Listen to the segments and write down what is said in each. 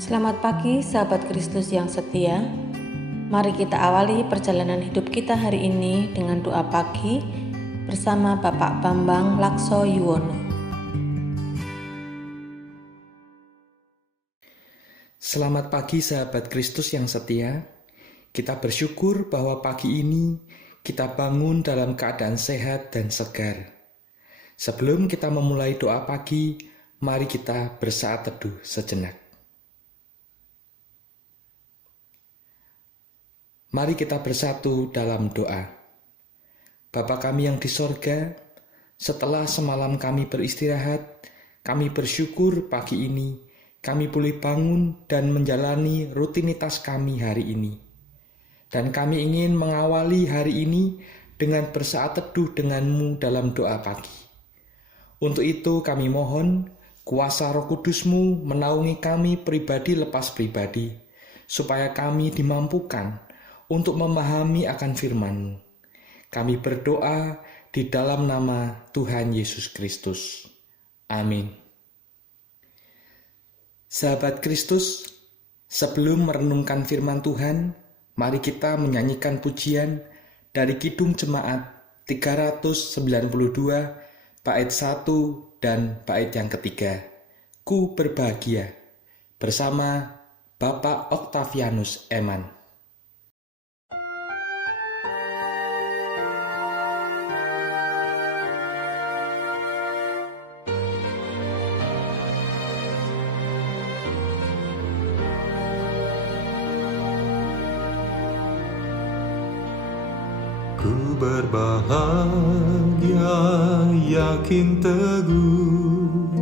Selamat pagi sahabat Kristus yang setia. Mari kita awali perjalanan hidup kita hari ini dengan doa pagi bersama Bapak Bambang Lakso Yuwono. Selamat pagi sahabat Kristus yang setia. Kita bersyukur bahwa pagi ini kita bangun dalam keadaan sehat dan segar. Sebelum kita memulai doa pagi, mari kita bersaat teduh sejenak. Mari kita bersatu dalam doa. Bapa kami yang di sorga, setelah semalam kami beristirahat, kami bersyukur pagi ini kami boleh bangun dan menjalani rutinitas kami hari ini. Dan kami ingin mengawali hari ini dengan bersaat teduh denganmu dalam doa pagi. Untuk itu kami mohon kuasa Roh Kudus-Mu menaungi kami pribadi lepas pribadi, supaya kami dimampukan untuk memahami akan firman-Mu. Kami berdoa di dalam nama Tuhan Yesus Kristus. Amin. Sahabat Kristus, sebelum merenungkan firman Tuhan, mari kita menyanyikan pujian dari Kidung Jemaat 392, bait 1 dan bait yang ketiga. Ku berbahagia, bersama Bapak Octavianus Eman. Ku berbahagia, yakin teguh,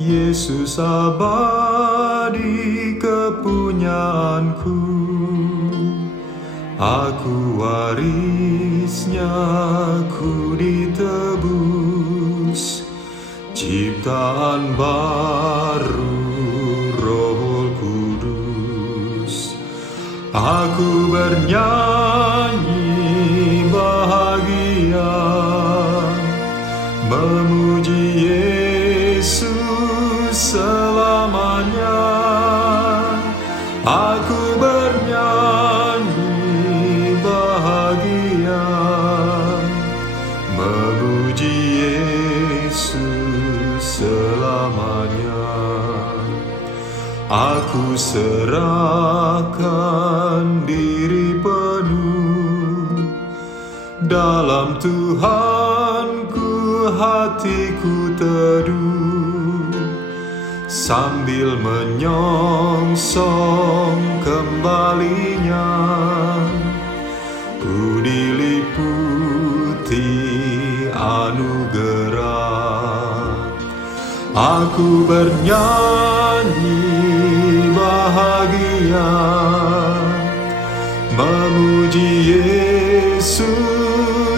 Yesus abadi kepunyaanku. Aku warisnya, ku ditebus, ciptaan baru Roh Kudus. Aku bernyanyi bahagia, memuji Yesus selamanya. Aku bernyanyi bahagia, memuji Yesus selamanya. Aku serahkan diri penuh, dalam Tuhanku hatiku teduh, sambil menyongsong kembalinya, ku diliputi anugerah. Aku bernyanyi bahagia, memuji Yesus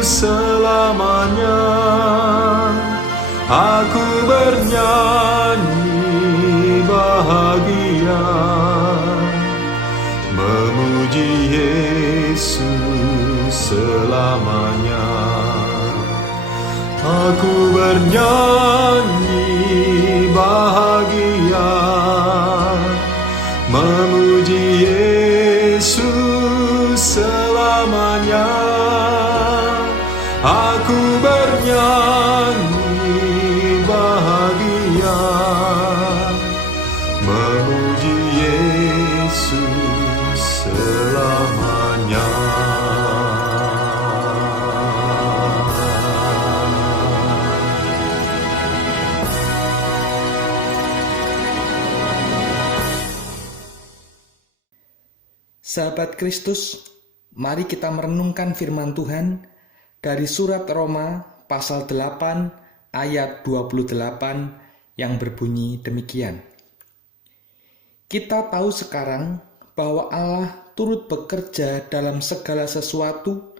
selamanya. Aku bernyanyi bahagia, memuji Yesus selamanya. Aku bernyanyi bahagia, memuji Yesus selamanya. Aku bernyanyi bahagia, memuji Yesus selamanya. Sahabat Kristus, mari kita merenungkan firman Tuhan dari surat Roma pasal 8 ayat 28 yang berbunyi demikian. Kita tahu sekarang bahwa Allah turut bekerja dalam segala sesuatu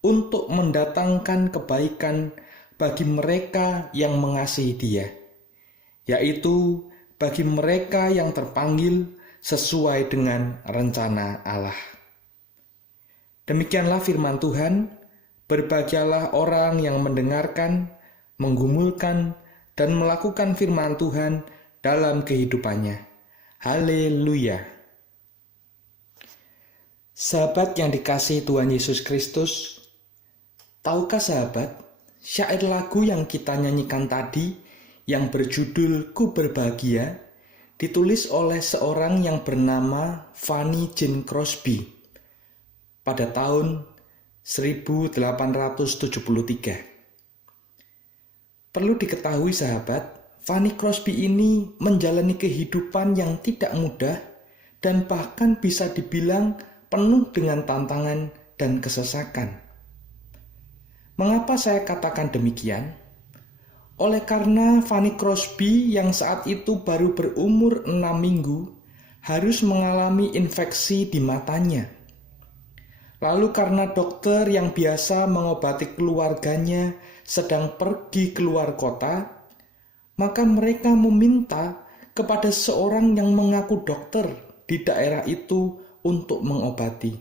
untuk mendatangkan kebaikan bagi mereka yang mengasihi Dia, yaitu bagi mereka yang terpanggil sesuai dengan rencana Allah. Demikianlah firman Tuhan. Berbahagialah orang yang mendengarkan, menggumulkan, dan melakukan firman Tuhan dalam kehidupannya, Haleluya. Sahabat yang dikasihi Tuhan Yesus Kristus, tahukah sahabat, syair lagu yang kita nyanyikan tadi yang berjudul Ku Berbahagia ditulis oleh seorang yang bernama Fanny Jane Crosby pada tahun 1873. Perlu diketahui sahabat, Fanny Crosby ini menjalani kehidupan yang tidak mudah dan bahkan bisa dibilang penuh dengan tantangan dan kesesakan. Mengapa saya katakan demikian? Oleh karena Fanny Crosby yang saat itu baru berumur 6 minggu harus mengalami infeksi di matanya. Lalu karena dokter yang biasa mengobati keluarganya sedang pergi keluar kota, maka mereka meminta kepada seorang yang mengaku dokter di daerah itu untuk mengobati.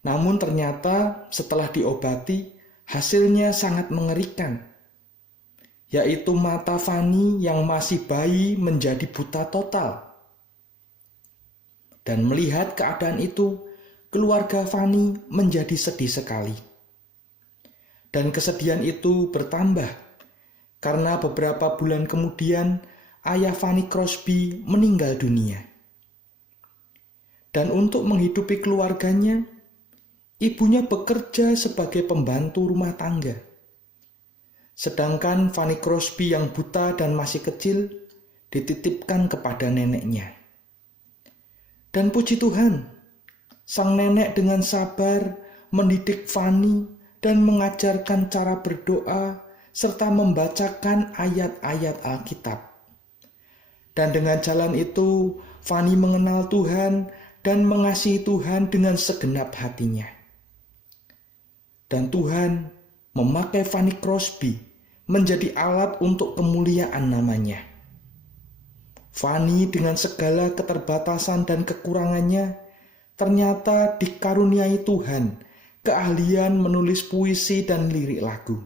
Namun ternyata setelah diobati, hasilnya sangat mengerikan, yaitu mata Fanny yang masih bayi menjadi buta total. Dan melihat keadaan itu, keluarga Fanny menjadi sedih sekali. Dan kesedihan itu bertambah karena beberapa bulan kemudian ayah Fanny Crosby meninggal dunia. Dan untuk menghidupi keluarganya, ibunya bekerja sebagai pembantu rumah tangga. Sedangkan Fanny Crosby yang buta dan masih kecil dititipkan kepada neneknya. Dan puji Tuhan, sang nenek dengan sabar mendidik Fanny dan mengajarkan cara berdoa serta membacakan ayat-ayat Alkitab. Dan dengan jalan itu, Fanny mengenal Tuhan dan mengasihi Tuhan dengan segenap hatinya. Dan Tuhan memakai Fanny Crosby menjadi alat untuk kemuliaan namanya. Fanny dengan segala keterbatasan dan kekurangannya ternyata dikaruniai Tuhan keahlian menulis puisi dan lirik lagu.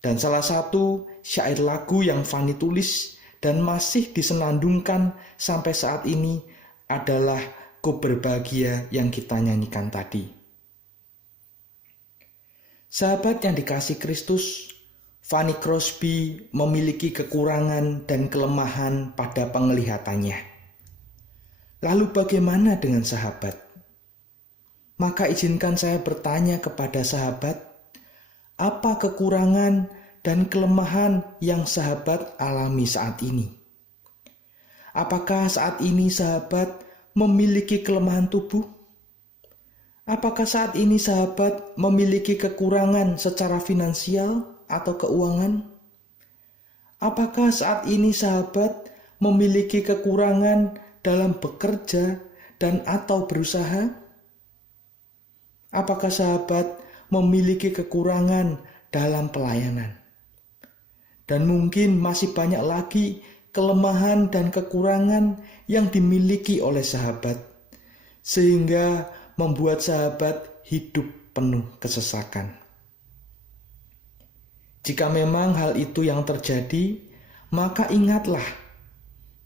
Dan salah satu syair lagu yang Fanny tulis dan masih disenandungkan sampai saat ini adalah Ku Berbahagia yang kita nyanyikan tadi. Sahabat yang dikasihi Kristus, Fanny Crosby memiliki kekurangan dan kelemahan pada penglihatannya. Lalu bagaimana dengan sahabat? Maka izinkan saya bertanya kepada sahabat, apa kekurangan dan kelemahan yang sahabat alami saat ini? Apakah saat ini sahabat memiliki kelemahan tubuh? Apakah saat ini sahabat memiliki kekurangan secara finansial atau keuangan? Apakah saat ini sahabat memiliki kekurangan dalam bekerja dan atau berusaha? Apakah sahabat memiliki kekurangan dalam pelayanan? Dan mungkin masih banyak lagi kelemahan dan kekurangan yang dimiliki oleh sahabat, sehingga membuat sahabat hidup penuh kesesakan. Jika memang hal itu yang terjadi, maka ingatlah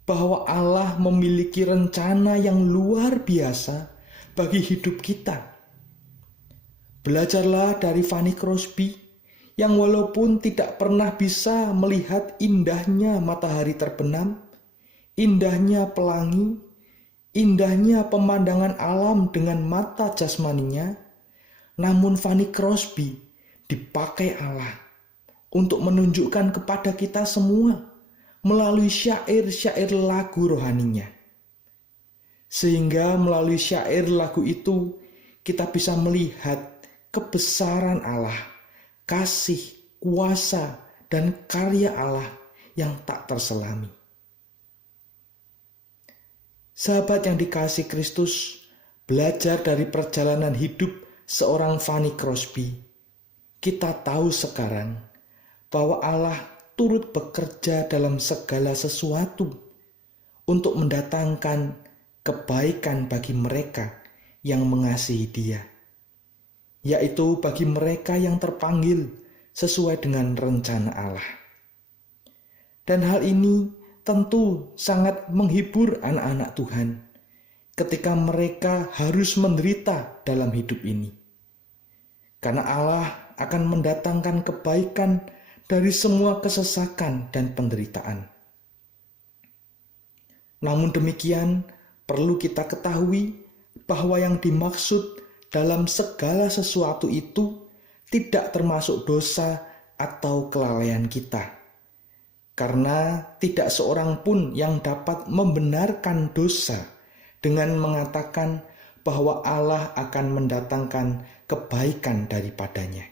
bahwa Allah memiliki rencana yang luar biasa bagi hidup kita. Belajarlah dari Fanny Crosby yang walaupun tidak pernah bisa melihat indahnya matahari terbenam, indahnya pelangi, indahnya pemandangan alam dengan mata jasmaninya, namun Fanny Crosby dipakai Allah untuk menunjukkan kepada kita semua melalui syair-syair lagu rohaninya. Sehingga melalui syair lagu itu kita bisa melihat kebesaran Allah, kasih, kuasa, dan karya Allah yang tak terselami. Sahabat yang dikasihi Kristus, belajar dari perjalanan hidup seorang Fanny Crosby, kita tahu sekarang bahwa Allah turut bekerja dalam segala sesuatu untuk mendatangkan kebaikan bagi mereka yang mengasihi Dia, yaitu bagi mereka yang terpanggil sesuai dengan rencana Allah. Dan hal ini tentu sangat menghibur anak-anak Tuhan ketika mereka harus menderita dalam hidup ini. Karena Allah akan mendatangkan kebaikan dari semua kesesakan dan penderitaan. Namun demikian, perlu kita ketahui bahwa yang dimaksud dalam segala sesuatu itu tidak termasuk dosa atau kelalaian kita. Karena tidak seorang pun yang dapat membenarkan dosa dengan mengatakan bahwa Allah akan mendatangkan kebaikan daripadanya.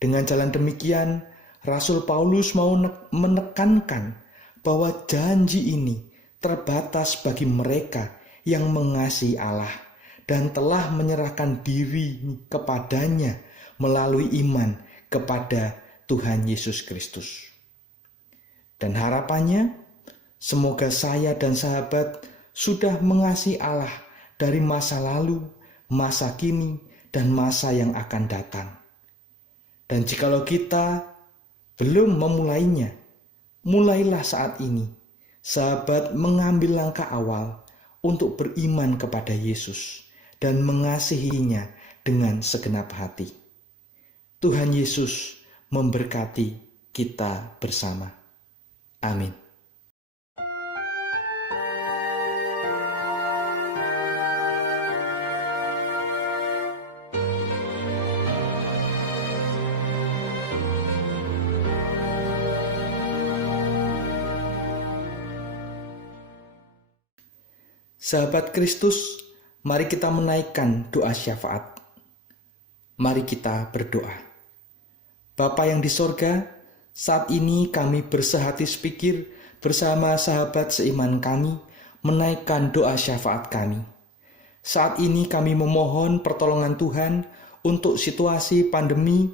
Dengan jalan demikian, Rasul Paulus mau menekankan bahwa janji ini terbatas bagi mereka yang mengasihi Allah dan telah menyerahkan diri kepadanya melalui iman kepada Tuhan Yesus Kristus. Dan harapannya, semoga saya dan sahabat sudah mengasihi Allah dari masa lalu, masa kini, dan masa yang akan datang. Dan jikalau kita belum memulainya, mulailah saat ini, sahabat, mengambil langkah awal untuk beriman kepada Yesus dan mengasihinya dengan segenap hati. Tuhan Yesus memberkati kita bersama. Amin. Sahabat Kristus, mari kita menaikkan doa syafaat. Mari kita berdoa. Bapa yang di sorga, saat ini kami bersehati sepikir bersama sahabat seiman kami menaikkan doa syafaat kami. Saat ini kami memohon pertolongan Tuhan untuk situasi pandemi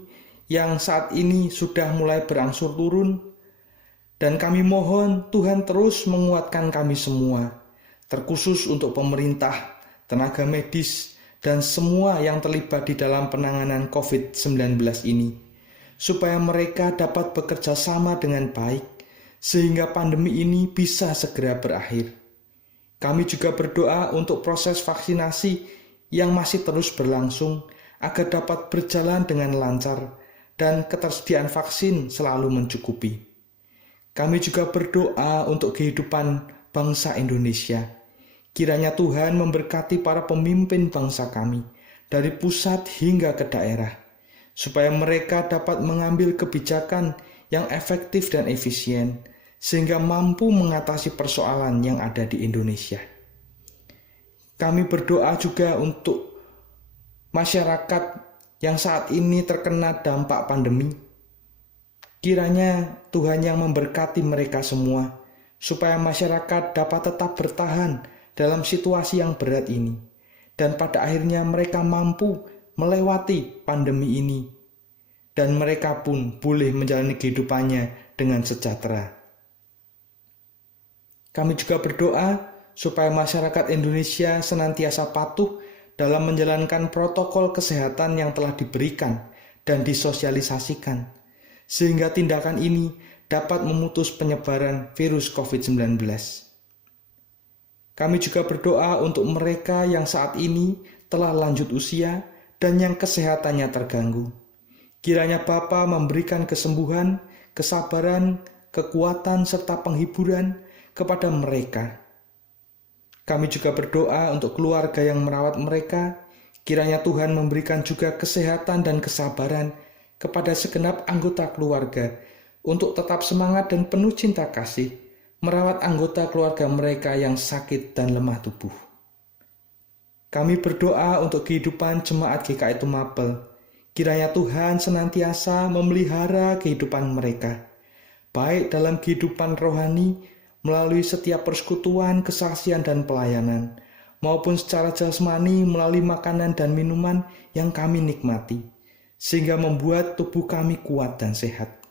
yang saat ini sudah mulai berangsur turun. Dan kami mohon Tuhan terus menguatkan kami semua, terkhusus untuk pemerintah, tenaga medis, dan semua yang terlibat di dalam penanganan COVID-19 ini, supaya mereka dapat bekerja sama dengan baik, sehingga pandemi ini bisa segera berakhir. Kami juga berdoa untuk proses vaksinasi yang masih terus berlangsung, agar dapat berjalan dengan lancar, dan ketersediaan vaksin selalu mencukupi. Kami juga berdoa untuk kehidupan bangsa Indonesia. Kiranya Tuhan memberkati para pemimpin bangsa kami, dari pusat hingga ke daerah, supaya mereka dapat mengambil kebijakan yang efektif dan efisien, sehingga mampu mengatasi persoalan yang ada di Indonesia. Kami berdoa juga untuk masyarakat yang saat ini terkena dampak pandemi. Kiranya Tuhan yang memberkati mereka semua, supaya masyarakat dapat tetap bertahan dalam situasi yang berat ini, dan pada akhirnya mereka mampu melewati pandemi ini, dan mereka pun boleh menjalani kehidupannya dengan sejahtera. Kami juga berdoa supaya masyarakat Indonesia senantiasa patuh dalam menjalankan protokol kesehatan yang telah diberikan dan disosialisasikan, sehingga tindakan ini dapat memutus penyebaran virus COVID-19. Kami juga berdoa untuk mereka yang saat ini telah lanjut usia dan yang kesehatannya terganggu. Kiranya Bapa memberikan kesembuhan, kesabaran, kekuatan, serta penghiburan kepada mereka. Kami juga berdoa untuk keluarga yang merawat mereka. Kiranya Tuhan memberikan juga kesehatan dan kesabaran kepada segenap anggota keluarga untuk tetap semangat dan penuh cinta kasih merawat anggota keluarga mereka yang sakit dan lemah tubuh. Kami berdoa untuk kehidupan jemaat GKI Tumapel. Kiranya Tuhan senantiasa memelihara kehidupan mereka, baik dalam kehidupan rohani melalui setiap persekutuan, kesaksian, dan pelayanan, maupun secara jasmani melalui makanan dan minuman yang kami nikmati, sehingga membuat tubuh kami kuat dan sehat.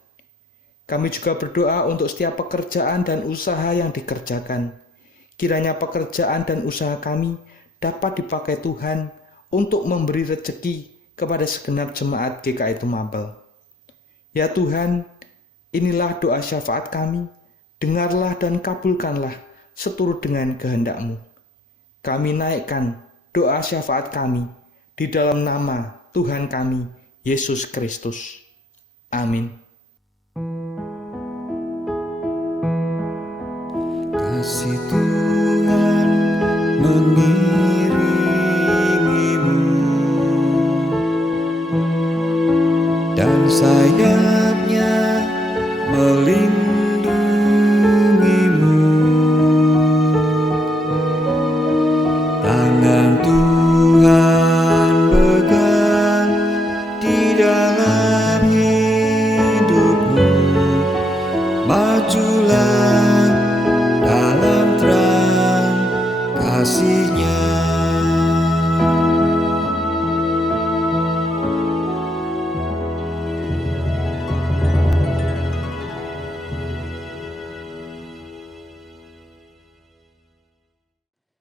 Kami juga berdoa untuk setiap pekerjaan dan usaha yang dikerjakan. Kiranya pekerjaan dan usaha kami dapat dipakai Tuhan untuk memberi rezeki kepada segenap jemaat GKI Tumapel. Ya Tuhan, inilah doa syafaat kami. dengarlah dan kabulkanlah seturut dengan kehendak-Mu. Kami naikkan doa syafaat kami di dalam nama Tuhan kami, Yesus Kristus. Amin. Kasih Tuhan mengiringimu dan sayapnya melindungimu. Tangan Tuhan pegang di dalam hidupmu. Majulah dalam terang kasih-Nya.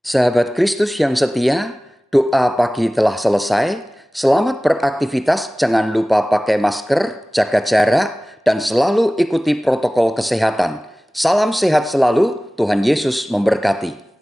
Sahabat Kristus yang setia, doa pagi telah selesai. Selamat beraktivitas, jangan lupa pakai masker, jaga jarak, dan selalu ikuti protokol kesehatan. Salam sehat selalu, Tuhan Yesus memberkati.